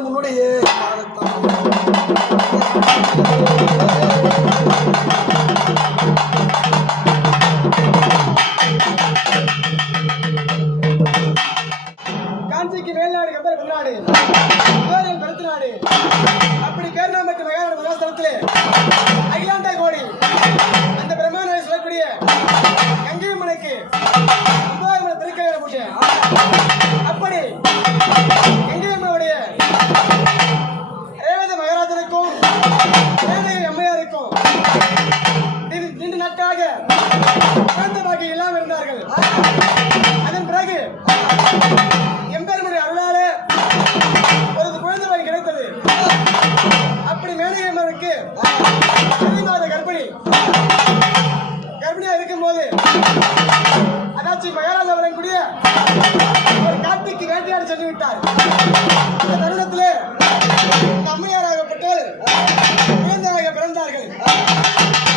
உன்னுடைய காஞ்சிக்கு மேல்நாடு கம்பேர் தமிழ்நாடு குபேரன் பெருத்துநாடு அப்படி பேர்னா மற்றும் மகாநாடு மகாஸ்தலத்திலே அகிலாண்டா கோடி. அந்த பிரம்மாநாடு சொல்லக்கூடிய கங்கை மனைக்கு அவருக்கு மாத கர்ப்பிணி. கர்ப்பிணியா இருக்கும் போது அதாச்சு மகாராஜா வரக்கூடிய ஒரு கார்த்திக்கு வேட்டையாடி சென்று விட்டார். இந்த தருணத்தில் அம்மையாராகப்பட்டவர் குழந்தையாக பிறந்தார்கள்.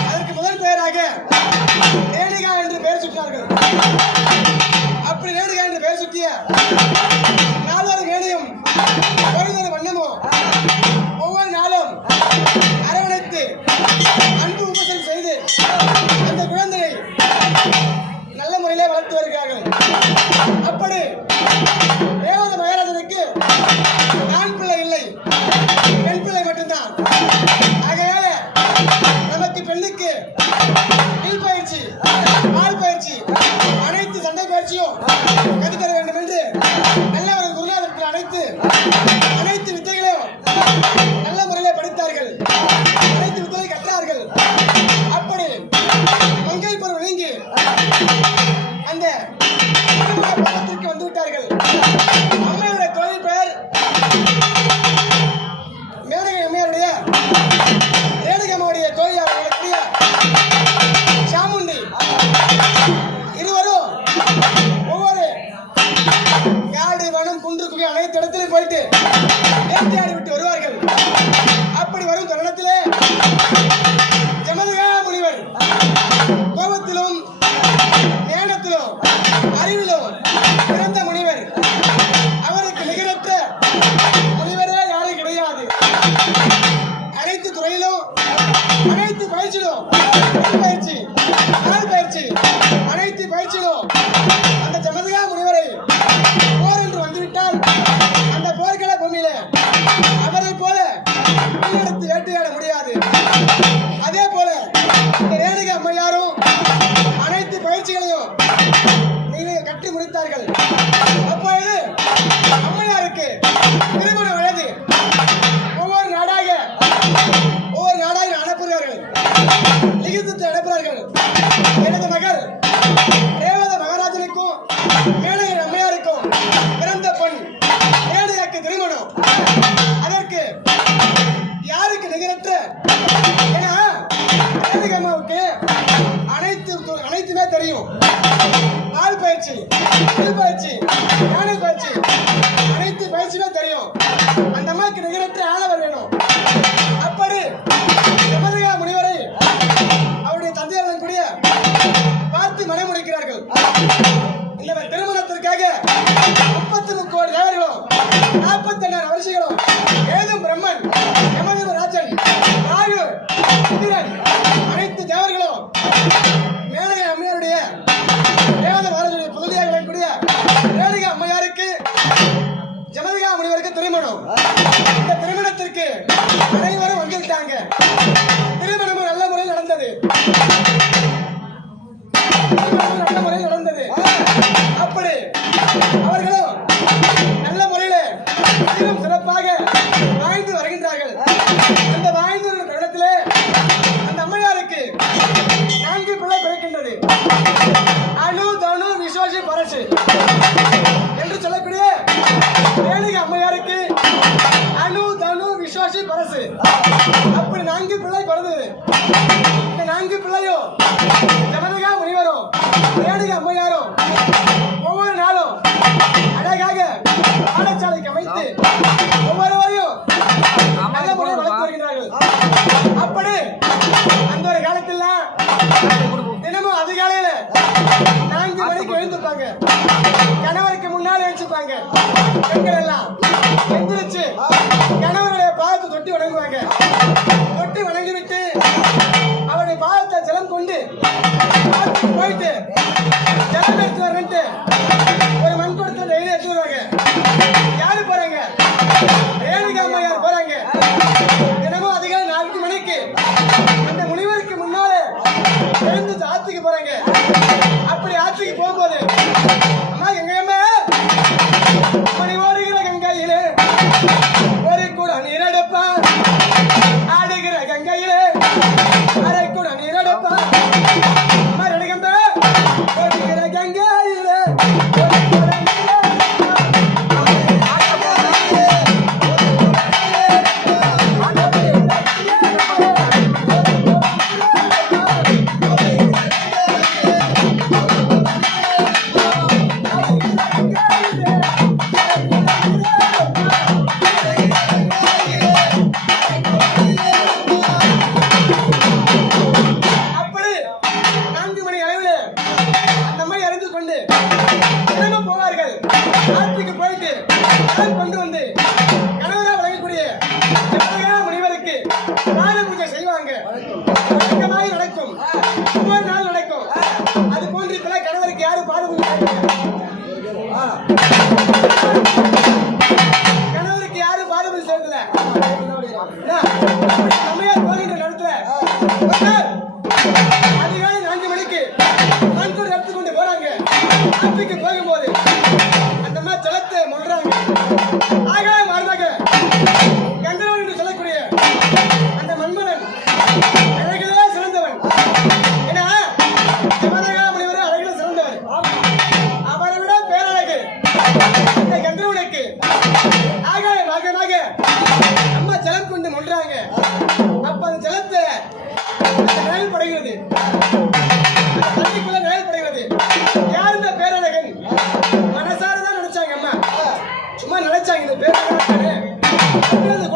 அதற்கு முதல் பெயராக ரேணிகா என்று பெயர் சுற்றினார்கள் அப்படி ரேணிகா என்று பெயர் சுற்றிய பெண்ணுக்கு கீழ்பயிற்சி ஆள் பயிற்சி அனைத்து சண்டை பயிற்சியும் கற்றுத்தர வேண்டும் ஞானத்திலும் அறிவிலும் சிறந்த முனிவர். அவருக்கு நிகரற்ற முனிவரே யாரும் கிடையாது. அனைத்து துறையிலும் அனைத்து பயிற்சியிலும் பயிற்சி ஆள் பயிற்சி அனைத்து பயிற்சியிலும் அந்த ஜமதுகா முனிவரை போர் என்று வந்துவிட்டால் அந்த போர்க்கள பூமியில அவரை போல எடுத்து வேட்டையாட முடியாது. சொன்னார்கள் எனது மகள் தேவத மகாராஜனுக்கும் மேலையின் அம்மையாருக்கும் பிறந்த பெண் ஏழையாக்கு திருமணம். அதற்கு யாருக்கு நிகரற்ற? ஏன்னா அம்மாவுக்கு அனைத்து அனைத்துமே தெரியும். ஆள் பயிற்சி இந்த திருமணத்திற்கு அனைவரும் வந்துவிட்டாங்க திருமணமும் நல்ல முறையில் நடந்தது. அப்படி நான்கு பிள்ளை பிறந்தது. இந்த நான்கு பிள்ளையோ ஜனதகா முனிவரும் வேடுக அம்மையாரும் ஒவ்வொரு நாளும் அழகாக பாடசாலைக்கு அமைத்து ஒவ்வொருவரையும் நல்ல அப்படி அந்த ஒரு காலத்தில் தினமும் அதிகாலையில நான்கு மணிக்கு எழுந்துப்பாங்க. கணவருக்கு முன்னால் எழுந்துப்பாங்க. பெண்கள் எல்லாம் யாரு போறீங்க? நினைச்சாங்க இந்த பேர்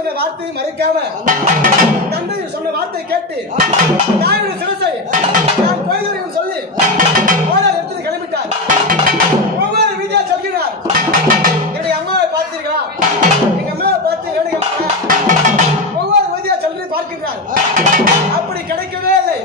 சொன்ன வார்த்தையை மறைக்காம தந்தை சொன்ன வார்த்தையை கேட்டு நான் சிவசை நான் கோயில் சொல்லி கோயில் எடுத்து கிளம்பிட்டார். ஒவ்வொரு வீதியா சொல்கிறார் என்னுடைய அம்மாவை பார்த்தீர்களா எங்க அம்மாவை பார்த்து கேடுங்க ஒவ்வொரு வீதியா சொல்லி பார்க்கிறார். அப்படி கிடைக்கவே இல்லை.